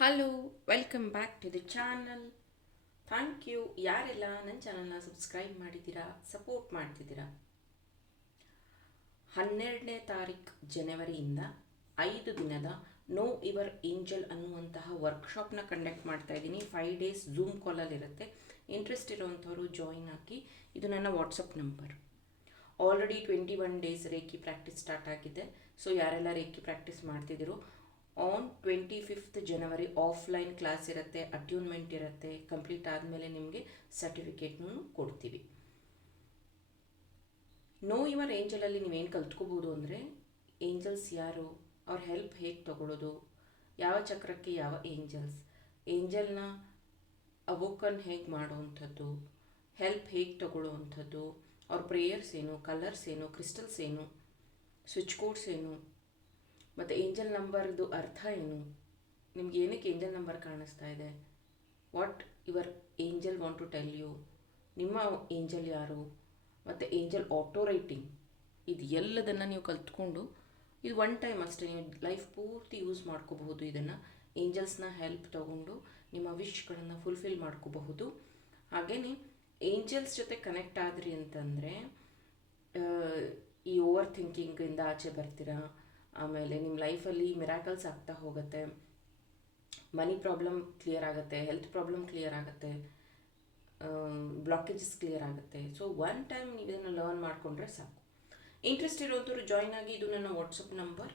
Hello, welcome back to the channel. Thank you ಯಾರೆಲ್ಲ ನನ್ನ ಚಾನಲ್ನ ಸಬ್ಸ್ಕ್ರೈಬ್ ಮಾಡಿದ್ದೀರಾ, ಸಪೋರ್ಟ್ ಮಾಡ್ತಿದ್ದೀರಾ. 12ನೇ ತಾರೀಕು ಜನವರಿಯಿಂದ 5 ದಿನದ ನೋ ಯುವರ್ ಏಂಜಲ್ ಅನ್ನುವಂತಹ ವರ್ಕ್ಶಾಪ್ನ ಕಂಡಕ್ಟ್ ಮಾಡ್ತಾ ಇದ್ದೀನಿ. 5 ಡೇಸ್ ಝೂಮ್ ಕಾಲಲ್ಲಿರುತ್ತೆ. ಇಂಟ್ರೆಸ್ಟ್ ಇರೋವಂಥವ್ರು ಜಾಯಿನ್ ಆಗಿ. ಇದು ನನ್ನ WhatsApp number. Already 21 days reiki practice start ಆಗಿದೆ. ಸೊ ಯಾರೆಲ್ಲ ರೇಖಿ ಪ್ರಾಕ್ಟೀಸ್ ಮಾಡ್ತಿದ್ದೀರೋ, ಆನ್ 25th ಜನವರಿ ಆಫ್ಲೈನ್ ಕ್ಲಾಸ್ ಇರುತ್ತೆ, ಅಟ್ಯೂನ್ಮೆಂಟ್ ಇರುತ್ತೆ. ಕಂಪ್ಲೀಟ್ ಆದಮೇಲೆ ನಿಮಗೆ ಸರ್ಟಿಫಿಕೇಟ್ನೂ ಕೊಡ್ತೀವಿ. ನೋ ಯುವರ್ ಏಂಜಲಲ್ಲಿ ನೀವೇನು ಕಲ್ತ್ಕೋಬೋದು ಅಂದರೆ, ಏಂಜಲ್ಸ್ ಯಾರು, ಅವ್ರ ಹೆಲ್ಪ್ ಹೇಗೆ ತಗೊಳ್ಳೋದು, ಯಾವ ಚಕ್ರಕ್ಕೆ ಯಾವ ಏಂಜಲ್ನ ಅವೋಕನ್ ಹೇಗೆ ಮಾಡೋವಂಥದ್ದು, ಹೆಲ್ಪ್ ಹೇಗೆ ತಗೊಳ್ಳೋವಂಥದ್ದು, ಅವ್ರ ಪ್ರೇಯರ್ಸ್ ಏನು, ಕಲರ್ಸ್ ಏನು, ಕ್ರಿಸ್ಟಲ್ಸ್ ಏನು, ಸ್ವಿಚ್ ಕೋಡ್ಸ್ ಏನು, ಮತ್ತು ಏಂಜಲ್ ನಂಬರ್ದು ಅರ್ಥ ಏನು, ನಿಮ್ಗೆ ಏನಕ್ಕೆ ಏಂಜಲ್ ನಂಬರ್ ಕಾಣಿಸ್ತಾ ಇದೆ, what your angel want to tell you, ನಿಮ್ಮ ಏಂಜಲ್ ಯಾರು, ಮತ್ತು ಏಂಜಲ್ ಆಟೋ ರೈಟಿಂಗ್, ಇದು ಎಲ್ಲದನ್ನು ನೀವು ಕಲ್ತ್ಕೊಂಡು, ಇದು ಒನ್ ಟೈಮ್ ಅಷ್ಟೇ, ನೀವು ಲೈಫ್ ಪೂರ್ತಿ ಯೂಸ್ ಮಾಡ್ಕೋಬಹುದು. ಇದನ್ನು ಏಂಜಲ್ಸ್ನ ಹೆಲ್ಪ್ ತಗೊಂಡು ನಿಮ್ಮ ವಿಶ್ಗಳನ್ನು ಫುಲ್ಫಿಲ್ ಮಾಡ್ಕೋಬಹುದು. ಹಾಗೆಯೇ ಏಂಜಲ್ಸ್ ಜೊತೆ ಕನೆಕ್ಟ್ ಆದ್ರಿ ಅಂತಂದರೆ ಈ ಓವರ್ ಥಿಂಕಿಂಗಿಂದ ಆಚೆ ಬರ್ತೀರಾ. ಆಮೇಲೆ ನಿಮ್ಮ ಲೈಫಲ್ಲಿ ಮಿರಾಕಲ್ಸ್ ಆಗ್ತಾ ಹೋಗುತ್ತೆ. ಮನಿ ಪ್ರಾಬ್ಲಮ್ ಕ್ಲಿಯರ್ ಆಗುತ್ತೆ, ಹೆಲ್ತ್ ಪ್ರಾಬ್ಲಮ್ ಕ್ಲಿಯರ್ ಆಗುತ್ತೆ, ಬ್ಲಾಕೇಜಸ್ ಕ್ಲಿಯರ್ ಆಗುತ್ತೆ. ಸೊ ಒನ್ ಟೈಮ್ ನೀವು ಇದನ್ನು ಲರ್ನ್ ಮಾಡಿಕೊಂಡ್ರೆ ಸಾಕು. ಇಂಟ್ರೆಸ್ಟ್ ಇರೋಂಥವ್ರು ಜಾಯ್ನ್ ಆಗಿ. ಇದು ನನ್ನ ವಾಟ್ಸಪ್ ನಂಬರ್.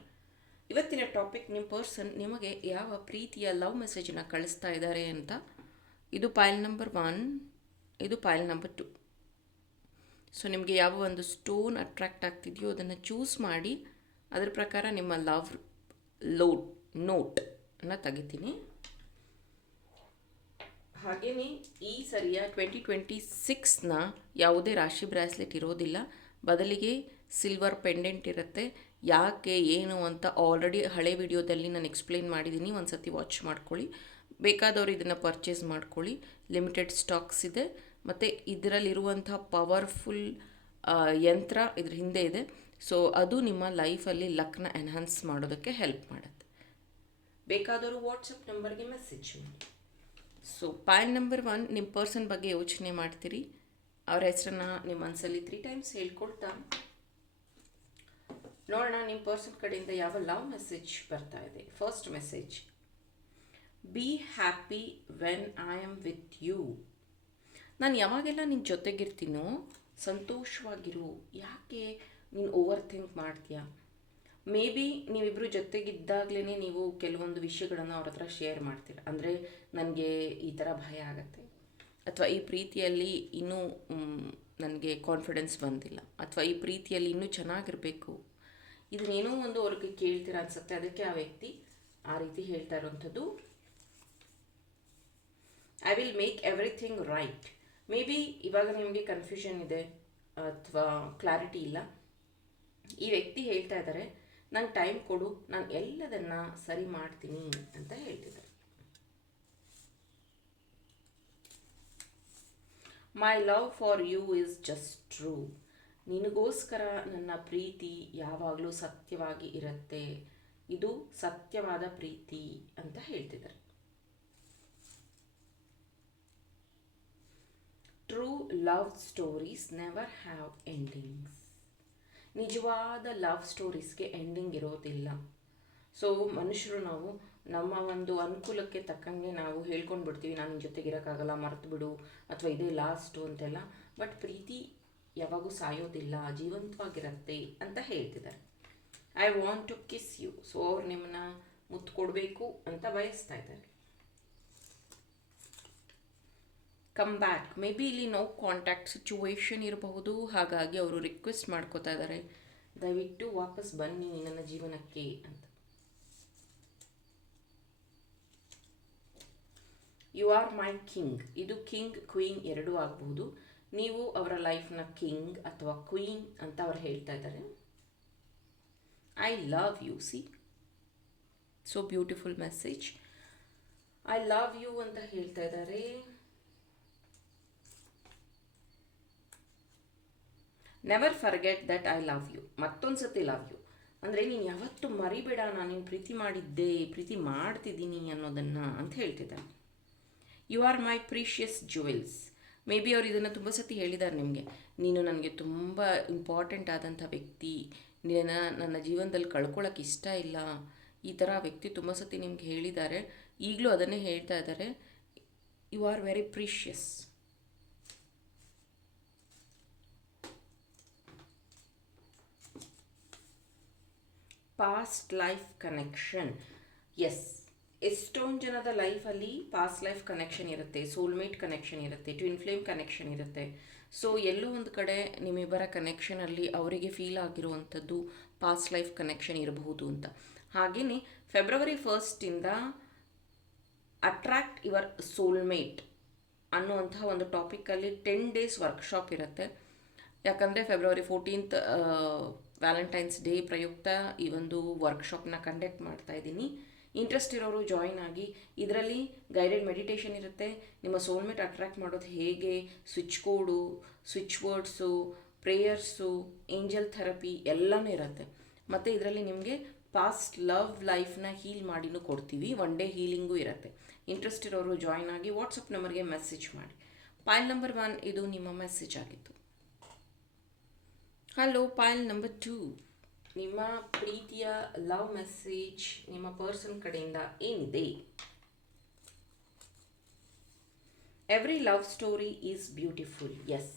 ಇವತ್ತಿನ ಟಾಪಿಕ್, ನಿಮ್ಮ ಪರ್ಸನ್ ನಿಮಗೆ ಯಾವ ಪ್ರೀತಿಯ ಲವ್ ಮೆಸೇಜನ್ನ ಕಳಿಸ್ತಾ ಇದ್ದಾರೆ ಅಂತ. ಇದು ಪೈಲ್ ನಂಬರ್ 1, ಇದು ಪೈಲ್ ನಂಬರ್ 2. ಸೊ ನಿಮಗೆ ಯಾವ ಒಂದು ಸ್ಟೋನ್ ಅಟ್ರಾಕ್ಟ್ ಆಗ್ತಿದೆಯೋ ಅದನ್ನು ಚೂಸ್ ಮಾಡಿ, ಅದರ ಪ್ರಕಾರ ನಿಮ್ಮ ಲವ್ ನೋಟನ್ನು ತೆಗಿತೀನಿ. ಹಾಗೆಯೇ ಈ ಸರಿಯ 2026ನ ಯಾವುದೇ ರಾಶಿ ಬ್ರಾಸ್ಲೆಟ್ ಇರೋದಿಲ್ಲ, ಬದಲಿಗೆ ಸಿಲ್ವರ್ ಪೆಂಡೆಂಟ್ ಇರುತ್ತೆ. ಯಾಕೆ ಏನು ಅಂತ ಆಲ್ರೆಡಿ ಹಳೆ ವಿಡಿಯೋದಲ್ಲಿ ನಾನು ಎಕ್ಸ್ಪ್ಲೇನ್ ಮಾಡಿದ್ದೀನಿ. ಒಂದು ಸತಿ ವಾಚ್ ಮಾಡ್ಕೊಳ್ಳಿ. ಬೇಕಾದವರು ಇದನ್ನು ಪರ್ಚೇಸ್ ಮಾಡ್ಕೊಳ್ಳಿ. ಲಿಮಿಟೆಡ್ ಸ್ಟಾಕ್ಸ್ ಇದೆ. ಮತ್ತು ಇದರಲ್ಲಿರುವಂಥ ಪವರ್ಫುಲ್ ಯಂತ್ರ ಇದ್ರ ಹಿಂದೆ ಇದೆ. ಸೊ ಅದು ನಿಮ್ಮ ಲೈಫಲ್ಲಿ ಲಕ್ನ ಎನ್ಹಾನ್ಸ್ ಮಾಡೋದಕ್ಕೆ ಹೆಲ್ಪ್ ಮಾಡುತ್ತೆ. ಬೇಕಾದವರು ವಾಟ್ಸಪ್ ನಂಬರ್ಗೆ ಮೆಸೇಜ್ ಮಾಡಿ. ಸೊ ಪೈಲ್ ನಂಬರ್ 1, ನಿಮ್ಮ ಪರ್ಸನ್ ಬಗ್ಗೆ ಯೋಚನೆ ಮಾಡ್ತೀರಿ. ಅವ್ರ ಹೆಸರನ್ನು ನಿಮ್ಮ ಮನಸ್ಸಲ್ಲಿ 3 ಟೈಮ್ಸ್ ಹೇಳ್ಕೊಳ್ತಾ ನೋಡೋಣ ನಿಮ್ಮ ಪರ್ಸನ್ ಕಡೆಯಿಂದ ಯಾವ ಲವ್ ಮೆಸೇಜ್ ಬರ್ತಾ ಇದೆ. First message, be happy when I am with you. ನಾನು ಯಾವಾಗೆಲ್ಲ ನಿನ್ನ ಜೊತೆಗಿರ್ತೀನೋ ಸಂತೋಷವಾಗಿರು. ಯಾಕೆ ನೀನು ಓವರ್ ಥಿಂಕ್ ಮಾಡ್ತೀಯಾ? ಮೇ ಬಿ ನೀವಿಬ್ಬರು ಜೊತೆಗಿದ್ದಾಗಲೇ ನೀವು ಕೆಲವೊಂದು ವಿಷಯಗಳನ್ನು ಅವ್ರ ಹತ್ರ ಶೇರ್ ಮಾಡ್ತೀರ. ಅಂದರೆ ನನಗೆ ಈ ಥರ ಭಯ ಆಗುತ್ತೆ, ಅಥವಾ ಈ ಪ್ರೀತಿಯಲ್ಲಿ ಇನ್ನೂ ನನಗೆ ಕಾನ್ಫಿಡೆನ್ಸ್ ಬಂದಿಲ್ಲ, ಅಥವಾ ಈ ಪ್ರೀತಿಯಲ್ಲಿ ಇನ್ನೂ ಚೆನ್ನಾಗಿರಬೇಕು, ಇದನ್ನೇನೋ ಒಂದು ಅವ್ರಿಗೆ ಕೇಳ್ತೀರ ಅನಿಸುತ್ತೆ. ಅದಕ್ಕೆ ಆ ವ್ಯಕ್ತಿ ಆ ರೀತಿ ಹೇಳ್ತಾ ಇರೋವಂಥದ್ದು. I will make everything right. Maybe ಇವಾಗ ನಿಮಗೆ ಕನ್ಫ್ಯೂಷನ್ ಇದೆ ಅಥವಾ ಕ್ಲಾರಿಟಿ ಇಲ್ಲ. ಈ ವ್ಯಕ್ತಿ ಹೇಳ್ತಾ ಇದ್ದಾರೆ, ನಂಗೆ ಟೈಮ್ ಕೊಡು, ನಾನು ಎಲ್ಲದನ್ನು ಸರಿ ಮಾಡ್ತೀನಿ ಅಂತ ಹೇಳ್ತಿದ್ದಾರೆ. My love for you is just true. ನಿನಗೋಸ್ಕರ ನನ್ನ ಪ್ರೀತಿ ಯಾವಾಗಲೂ ಸತ್ಯವಾಗಿ ಇರುತ್ತೆ. ಇದು ಸತ್ಯವಾದ ಪ್ರೀತಿ ಅಂತ ಹೇಳ್ತಿದ್ದಾರೆ. True love stories never have endings. ನಿಜವಾದ ಲವ್ ಸ್ಟೋರೀಸ್ಗೆ ಎಂಡಿಂಗ್ ಇರೋದಿಲ್ಲ. ಸೊ ಮನುಷ್ಯರು ನಾವು ನಮ್ಮ ಒಂದು ಅನುಕೂಲಕ್ಕೆ ತಕ್ಕಂಗೆ ನಾವು ಹೇಳ್ಕೊಂಡು ಬಿಡ್ತೀವಿ, ನಾನು ನಿನ್ನ ಜೊತೆಗಿರೋಕ್ಕಾಗಲ್ಲ, ಮರೆತು ಬಿಡು, ಅಥವಾ ಇದೇ ಲಾಸ್ಟು ಅಂತೆಲ್ಲ. ಬಟ್ ಪ್ರೀತಿ ಯಾವಾಗೂ ಸಾಯೋದಿಲ್ಲ, ಜೀವಂತವಾಗಿರುತ್ತೆ ಅಂತ ಹೇಳ್ತಿದ್ದಾರೆ. I want to kiss you. So ಅವ್ರು ನಿಮ್ಮನ್ನ ಮುತ್ತು ಕೊಡಬೇಕು ಅಂತ ಬಯಸ್ತಾ ಇದ್ದಾರೆ. Come back. ಮೇ ಬಿ ಇಲ್ಲಿ ನೋ ಕಾಂಟ್ಯಾಕ್ಟ್ ಸಿಚುವೇಶನ್ ಇರಬಹುದು. ಹಾಗಾಗಿ ಅವರು ರಿಕ್ವೆಸ್ಟ್ ಮಾಡ್ಕೋತಾ ಇದ್ದಾರೆ, ದಯವಿಟ್ಟು ವಾಪಸ್ ಬನ್ನಿ ನನ್ನ ಜೀವನಕ್ಕೆ ಅಂತ. You are my king. ಇದು ಕಿಂಗ್ ಕ್ವೀನ್ ಎರಡೂ ಆಗಬಹುದು. ನೀವು ಅವರ ಲೈಫ್ನ ಕಿಂಗ್ ಅಥವಾ ಕ್ವೀನ್ ಅಂತ ಅವ್ರು ಹೇಳ್ತಾ ಇದ್ದಾರೆ. I love you. See, so beautiful message. I love you ಅಂತ ಹೇಳ್ತಾ ಇದ್ದಾರೆ. Never forget that I love you. ಮತ್ತೊಂದು ಸತಿ ಲವ್ ಯು. ಅಂದರೆ ನೀನು ಯಾವತ್ತೂ ಮರಿಬೇಡ, ನಾನು ನೀನು ಪ್ರೀತಿ ಮಾಡಿದ್ದೆ, ಪ್ರೀತಿ ಮಾಡ್ತಿದ್ದೀನಿ ಅನ್ನೋದನ್ನು ಅಂತ ಹೇಳ್ತಿದ್ದಾರೆ. You are my precious jewels. Maybe ಅವ್ರು ಇದನ್ನು ತುಂಬ ಸತಿ ಹೇಳಿದ್ದಾರೆ ನಿಮಗೆ, ನೀನು ನನಗೆ ತುಂಬ ಇಂಪಾರ್ಟೆಂಟ್ ಆದಂಥ ವ್ಯಕ್ತಿ, ನಿನ್ನ ನನ್ನ ಜೀವನದಲ್ಲಿ ಕಳ್ಕೊಳ್ಳೋಕೆ ಇಷ್ಟ ಇಲ್ಲ, ಈ ಥರ ವ್ಯಕ್ತಿ ತುಂಬ ಸತಿ ನಿಮ್ಗೆ ಹೇಳಿದ್ದಾರೆ. ಈಗಲೂ ಅದನ್ನೇ ಹೇಳ್ತಾ ಇದ್ದಾರೆ, you are very precious. Past life connection. Yes, ಎಷ್ಟೊಂದು ಜನದ ಲೈಫಲ್ಲಿ ಪಾಸ್ಟ್ ಲೈಫ್ ಕನೆಕ್ಷನ್ ಇರುತ್ತೆ, ಸೋಲ್ಮೇಟ್ ಕನೆಕ್ಷನ್ ಇರುತ್ತೆ, ಟ್ವಿನ್ ಫ್ಲೇಮ್ ಕನೆಕ್ಷನ್ ಇರುತ್ತೆ. ಸೊ ಎಲ್ಲೋ ಒಂದು ಕಡೆ ನಿಮ್ಮಿಬ್ಬರ ಕನೆಕ್ಷನಲ್ಲಿ ಅವರಿಗೆ ಫೀಲ್ ಆಗಿರುವಂಥದ್ದು ಪಾಸ್ಟ್ ಲೈಫ್ ಕನೆಕ್ಷನ್ ಇರಬಹುದು ಅಂತ. ಹಾಗೆಯೇ ಫೆಬ್ರವರಿ 1 ಅಟ್ರಾಕ್ಟ್ ಯುವರ್ ಸೋಲ್ಮೇಟ್ ಅನ್ನುವಂಥ ಒಂದು ಟಾಪಿಕಲ್ಲಿ 10 days ವರ್ಕ್ಶಾಪ್ ಇರುತ್ತೆ. ಯಾಕಂದರೆ ಫೆಬ್ರವರಿ 14 ವ್ಯಾಲೆಂಟೈನ್ಸ್ ಡೇ ಪ್ರಯುಕ್ತ ಈ ಒಂದು ವರ್ಕ್ಶಾಪ್ನ ಕಂಡಕ್ಟ್ ಮಾಡ್ತಾ ಇದ್ದೀನಿ. ಇಂಟ್ರೆಸ್ಟ್ ಇರೋರು ಜಾಯಿನ್ ಆಗಿ. ಇದರಲ್ಲಿ ಗೈಡೆಡ್ ಮೆಡಿಟೇಷನ್ ಇರುತ್ತೆ, ನಿಮ್ಮ ಸೋಲ್ಮೇಟ್ ಅಟ್ರ್ಯಾಕ್ಟ್ ಮಾಡೋದು ಹೇಗೆ, ಸ್ವಿಚ್ ಕೋಡು, ಸ್ವಿಚ್ ವರ್ಡ್ಸು, ಪ್ರೇಯರ್ಸು, ಏಂಜಲ್ ಥೆರಪಿ ಎಲ್ಲನೂ ಇರುತ್ತೆ. ಮತ್ತು ಇದರಲ್ಲಿ ನಿಮಗೆ ಪಾಸ್ಟ್ ಲವ್ ಲೈಫ್ನ ಹೀಲ್ ಮಾಡಿನೂ ಕೊಡ್ತೀವಿ. 1 day ಹೀಲಿಂಗೂ ಇರುತ್ತೆ. ಇಂಟ್ರೆಸ್ಟ್ ಇರೋರು ಜಾಯಿನ್ ಆಗಿ ವಾಟ್ಸಪ್ ನಂಬರ್ಗೆ ಮೆಸೇಜ್ ಮಾಡಿ. ಪಾಯಲ್ ನಂಬರ್ 1 ಇದು ನಿಮ್ಮ ಮೆಸೇಜ್ ಆಗಿತ್ತು. ಹಲೋ ಪಾಯಲ್ ನಂಬರ್ 2, ನಿಮ್ಮ ಪ್ರೀತಿಯ ಲವ್ ಮೆಸೇಜ್ ನಿಮ್ಮ ಪರ್ಸನ್ ಕಡೆಯಿಂದ ಏನಿದೆ? Every love story is beautiful. Yes,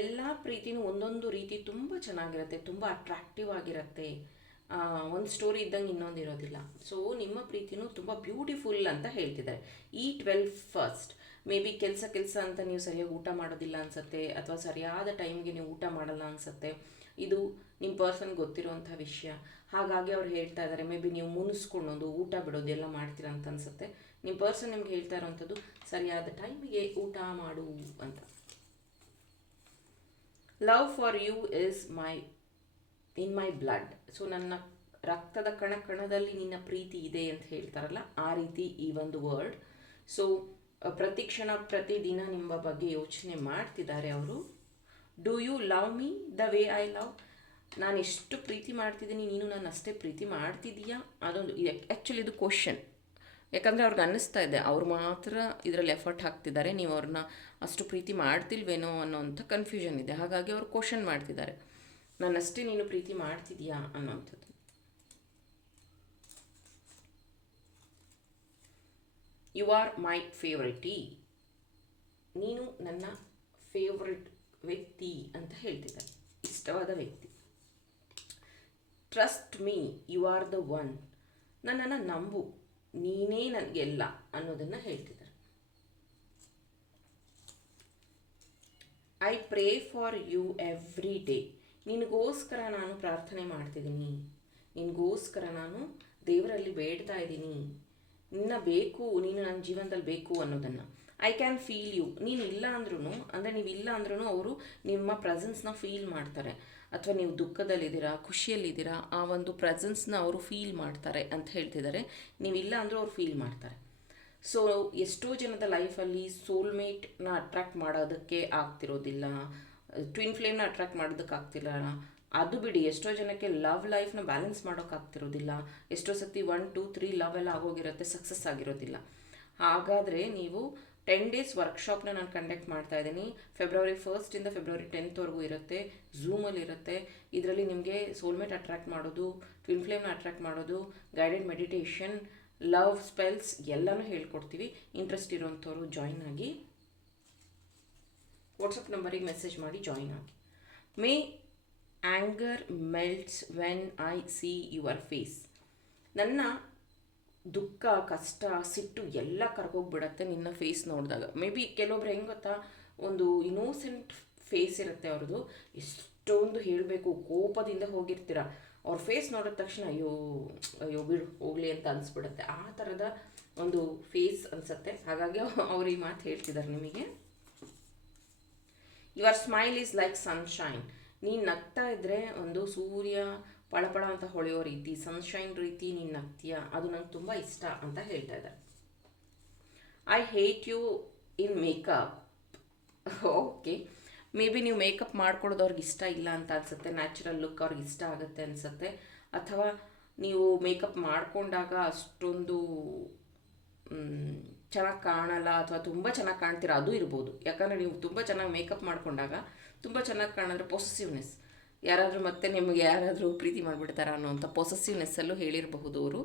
ಎಲ್ಲ ಪ್ರೀತಿನೂ ಒಂದೊಂದು ರೀತಿ ತುಂಬ ಚೆನ್ನಾಗಿರುತ್ತೆ, ತುಂಬ ಅಟ್ರಾಕ್ಟಿವ್ ಆಗಿರುತ್ತೆ. ಒಂದು ಸ್ಟೋರಿ ಇದ್ದಂಗೆ ಇನ್ನೊಂದು ಇರೋದಿಲ್ಲ. ಸೊ ನಿಮ್ಮ ಪ್ರೀತಿನೂ ತುಂಬ ಬ್ಯೂಟಿಫುಲ್ ಅಂತ ಹೇಳ್ತಿದ್ದಾರೆ. ಈ 12 ಮೇ ಬಿ ಕೆಲಸ ಅಂತ ನೀವು ಸರಿಯಾಗಿ ಊಟ ಮಾಡೋದಿಲ್ಲ ಅನಿಸುತ್ತೆ, ಅಥವಾ ಸರಿಯಾದ ಟೈಮ್ಗೆ ನೀವು ಊಟ ಮಾಡಲ್ಲ ಅನಿಸುತ್ತೆ. ಇದು ನಿಮ್ಮ ಪರ್ಸನ್ ಗೊತ್ತಿರುವಂಥ ವಿಷಯ. ಹಾಗಾಗಿ ಅವ್ರು ಹೇಳ್ತಾ ಇದ್ದಾರೆ, ಮೇ ಬಿ ನೀವು ಮುನಿಸ್ಕೊಳ್ಳೋದು, ಊಟ ಬಿಡೋದು ಎಲ್ಲ ಮಾಡ್ತೀರಾ ಅಂತ ಅನಿಸುತ್ತೆ. ನಿಮ್ಮ ಪರ್ಸನ್ ನಿಮ್ಗೆ ಹೇಳ್ತಾ ಇರೋವಂಥದ್ದು ಸರಿಯಾದ ಟೈಮಿಗೆ ಊಟ ಮಾಡು ಅಂತ. Love for you is in my blood. So ನನ್ನ ರಕ್ತದ ಕಣದಲ್ಲಿ ನಿನ್ನ ಪ್ರೀತಿ ಇದೆ ಅಂತ ಹೇಳ್ತಾರಲ್ಲ, ಆ ರೀತಿ ಈ ಒಂದು ವರ್ಡ್. ಸೊ ಪ್ರತಿಕ್ಷಣ ಪ್ರತಿದಿನ ನಿಮ್ಮ ಬಗ್ಗೆ ಯೋಚನೆ ಮಾಡ್ತಿದ್ದಾರೆ ಅವರು. Do you love me the way I love? ನಾನು ಎಷ್ಟು ಪ್ರೀತಿ ಮಾಡ್ತಿದ್ದೀನಿ, ನೀನು ನಾನು ಅಷ್ಟೇ ಪ್ರೀತಿ ಮಾಡ್ತಿದ್ದೀಯಾ? ಅದೊಂದು ಆ್ಯಕ್ಚುಲಿ ಇದು ಕ್ವಶನ್. ಯಾಕಂದರೆ ಅವ್ರಿಗೆ ಅನ್ನಿಸ್ತಾ ಇದೆ ಅವ್ರು ಮಾತ್ರ ಇದರಲ್ಲಿ ಎಫರ್ಟ್ ಹಾಕ್ತಿದ್ದಾರೆ, ನೀವು ಅವ್ರನ್ನ ಅಷ್ಟು ಪ್ರೀತಿ ಮಾಡ್ತಿಲ್ವೇನೋ ಅನ್ನೋಂಥ ಕನ್ಫ್ಯೂಷನ್ ಇದೆ. ಹಾಗಾಗಿ ಅವ್ರು ಕ್ವಶನ್ ಮಾಡ್ತಿದ್ದಾರೆ, ನನ್ನಷ್ಟೇ ನೀನು ಪ್ರೀತಿ ಮಾಡ್ತಿದ್ದೀಯಾ ಅನ್ನೋಂಥದ್ದು. You are my favourite. ನೀನು ನನ್ನ ಫೇವ್ರೆಟ್ ವ್ಯಕ್ತಿ ಅಂತ ಹೇಳ್ತಿದ್ದಾರೆ, ಇಷ್ಟವಾದ ವ್ಯಕ್ತಿ. Trust me, you are the one. ನನ್ನನ್ನು ನಂಬು, ನೀನೇ ನನಗೆಲ್ಲ ಅನ್ನೋದನ್ನು ಹೇಳ್ತಿದ್ದಾರೆ. I pray for you every day. ನಿನಗೋಸ್ಕರ ನಾನು ಪ್ರಾರ್ಥನೆ ಮಾಡ್ತಿದ್ದೀನಿ, ನಿನಗೋಸ್ಕರ ನಾನು ದೇವರಲ್ಲಿ ಬೇಡ್ತಾ ಇದ್ದೀನಿ. ನಿನ್ನ ಬೇಕು, ನೀನು ನನ್ನ ಜೀವನದಲ್ಲಿ ಬೇಕು ಅನ್ನೋದನ್ನು. I can feel you. ನೀನು ಇಲ್ಲ ಅಂದ್ರೂ, ಅಂದರೆ ನೀವು ಇಲ್ಲ ಅಂದ್ರೂ ಅವರು ನಿಮ್ಮ ಪ್ರೆಸೆನ್ಸ್ನ ಫೀಲ್ ಮಾಡ್ತಾರೆ. ಅಥವಾ ನೀವು ದುಃಖದಲ್ಲಿದ್ದೀರಾ, ಖುಷಿಯಲ್ಲಿದ್ದೀರಾ, ಆ ಒಂದು ಪ್ರೆಸೆನ್ಸ್ನ ಅವರು ಫೀಲ್ ಮಾಡ್ತಾರೆ ಅಂತ ಹೇಳ್ತಿದ್ದಾರೆ. ನೀವಿಲ್ಲ ಅಂದರೂ ಅವ್ರು ಫೀಲ್ ಮಾಡ್ತಾರೆ. ಸೊ ಎಷ್ಟೋ ಜನದ ಲೈಫಲ್ಲಿ ಸೋಲ್ಮೇಟ್ನ ಅಟ್ರ್ಯಾಕ್ಟ್ ಮಾಡೋದಕ್ಕೆ ಆಗ್ತಿರೋದಿಲ್ಲ, ಟ್ವಿನ್ ಫ್ಲೇಮ್ನ ಅಟ್ರ್ಯಾಕ್ಟ್ ಮಾಡೋದಕ್ಕೆ ಆಗ್ತಿಲ್ಲ. ಅದು ಬಿಡಿ, ಎಷ್ಟೋ ಜನಕ್ಕೆ ಲವ್ ಲೈಫ್ನ ಬ್ಯಾಲೆನ್ಸ್ ಮಾಡೋಕ್ಕಾಗ್ತಿರೋದಿಲ್ಲ. ಎಷ್ಟೋ ಸತಿ 1, 2, 3 ಲವ್ ಎಲ್ಲ ಆಗೋಗಿರುತ್ತೆ, ಸಕ್ಸಸ್ ಆಗಿರೋದಿಲ್ಲ. ಹಾಗಾದರೆ ನೀವು 10 days ವರ್ಕ್ಶಾಪ್ನ ನಾನು ಕಂಡಕ್ಟ್ ಮಾಡ್ತಾ ಇದ್ದೀನಿ. ಫೆಬ್ರವರಿ 1 ಫೆಬ್ರವರಿ 10 ಇರುತ್ತೆ. ಝೂಮಲ್ಲಿ ಇರುತ್ತೆ. ಇದರಲ್ಲಿ ನಿಮಗೆ ಸೋಲ್ಮೇಟ್ ಅಟ್ರ್ಯಾಕ್ಟ್ ಮಾಡೋದು, ಟ್ವಿನ್ ಫ್ಲೇಮ್ನ ಅಟ್ರ್ಯಾಕ್ಟ್ ಮಾಡೋದು, ಗೈಡೆಡ್ ಮೆಡಿಟೇಷನ್, ಲವ್ ಸ್ಪೆಲ್ಸ್ ಎಲ್ಲನೂ ಹೇಳ್ಕೊಡ್ತೀವಿ. ಇಂಟ್ರೆಸ್ಟ್ ಇರೋವಂಥವ್ರು ಜಾಯಿನ್ ಆಗಿ ವಾಟ್ಸಪ್ ನಂಬರಿಗೆ ಮೆಸೇಜ್ ಮಾಡಿ ಜಾಯಿನ್ ಆಗಿ. My anger melts when I see your face. ನನ್ನ ದುಃಖ, ಕಷ್ಟ, ಸಿಟ್ಟು ಎಲ್ಲ ಕರ್ಕೋಗ್ಬಿಡತ್ತೆ ನಿನ್ನ ಫೇಸ್ ನೋಡಿದಾಗ. ಮೇ ಬಿ ಕೆಲವೊಬ್ರು ಹೆಂಗೆ ಗೊತ್ತಾ, ಒಂದು ಇನ್ನೋಸೆಂಟ್ ಫೇಸ್ ಇರುತ್ತೆ ಅವ್ರದ್ದು, ಎಷ್ಟೊಂದು ಹೇಳಬೇಕು, ಕೋಪದಿಂದ ಹೋಗಿರ್ತೀರ, ಅವ್ರ ಫೇಸ್ ನೋಡಿದ ತಕ್ಷಣ ಅಯ್ಯೋ ಅಯ್ಯೋ ಬಿಡು ಹೋಗಲಿ ಅಂತ ಅನಿಸ್ಬಿಡುತ್ತೆ. ಆ ಥರದ ಒಂದು ಫೇಸ್ ಅನಿಸುತ್ತೆ. ಹಾಗಾಗಿ ಅವ್ರು ಈ ಮಾತು ಹೇಳ್ತಿದ್ದಾರೆ ನಿಮಗೆ. Your smile is like sunshine. ನೀನು ನಗ್ತಾ ಇದ್ದರೆ ಒಂದು ಸೂರ್ಯ ಪಳಪಳ ಅಂತ ಹೊಳೆಯೋ ರೀತಿ, ಸನ್ಶೈನ್ ರೀತಿ ನೀನು ನಗ್ತೀಯ, ಅದು ನಂಗೆ ತುಂಬ ಇಷ್ಟ ಅಂತ ಹೇಳ್ತಾ ಇದ್ದಾರೆ. I hate you in makeup. Okay, maybe ನೀವು ಮೇಕಪ್ ಮಾಡ್ಕೊಳ್ಳೋದು ಅವ್ರಿಗೆ ಇಷ್ಟ ಇಲ್ಲ ಅಂತ ಅನಿಸುತ್ತೆ. ನ್ಯಾಚುರಲ್ ಲುಕ್ ಅವ್ರಿಗೆ ಇಷ್ಟ ಆಗುತ್ತೆ ಅನಿಸುತ್ತೆ. ಅಥವಾ ನೀವು ಮೇಕಪ್ ಮಾಡಿಕೊಂಡಾಗ ಅಷ್ಟೊಂದು ಚೆನ್ನಾಗಿ ಕಾಣಲ್ಲ ಅಥವಾ ತುಂಬ ಚೆನ್ನಾಗಿ ಕಾಣ್ತೀರಾ, ಅದು ಇರ್ಬೋದು. ಯಾಕಂದರೆ ನೀವು ತುಂಬ ಚೆನ್ನಾಗಿ ಮೇಕಪ್ ಮಾಡಿಕೊಂಡಾಗ ತುಂಬ ಚೆನ್ನಾಗಿ ಕಾಣಿದ್ರೆ ಪೊಸೆಸಿವ್ನೆಸ್, ಯಾರಾದರೂ ಮತ್ತೆ ನಿಮಗೆ ಯಾರಾದರೂ ಪ್ರೀತಿ ಮಾಡಿಬಿಡ್ತಾರ ಅನ್ನೋಂಥ ಪೊಸೆಸಿವ್ನೆಸ್ಸಲ್ಲೂ ಹೇಳಿರಬಹುದು ಅವರು.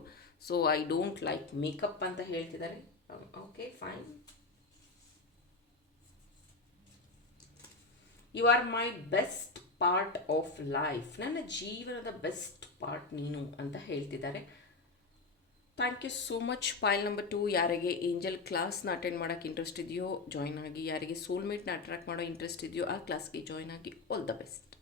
So I don't like makeup ಅಂತ ಹೇಳ್ತಿದ್ದಾರೆ. Okay fine. You are my best part of life, ನನ್ನ ಜೀವನದ ಬೆಸ್ಟ್ ಪಾರ್ಟ್ ನೀನು ಅಂತ ಹೇಳ್ತಿದ್ದಾರೆ. Thank you so much. File number 2, ಯಾರಿಗೆ ಏಂಜಲ್ ಕ್ಲಾಸ್ನ ಅಟೆಂಡ್ ಮಾಡೋಕ್ಕೆ ಇಂಟ್ರೆಸ್ಟ್ ಇದೆಯೋ ಜಾಯ್ನ್ ಆಗಿ, ಯಾರಿಗೆ ಸೋಲ್ಮೇಟ್ನ ಅಟ್ರಾಕ್ಟ್ ಮಾಡೋ ಇಂಟ್ರೆಸ್ಟ್ ಇದೆಯೋ ಆ ಕ್ಲಾಸ್ಗೆ ಜಾಯ್ನ್ ಆಗಿ. All the best.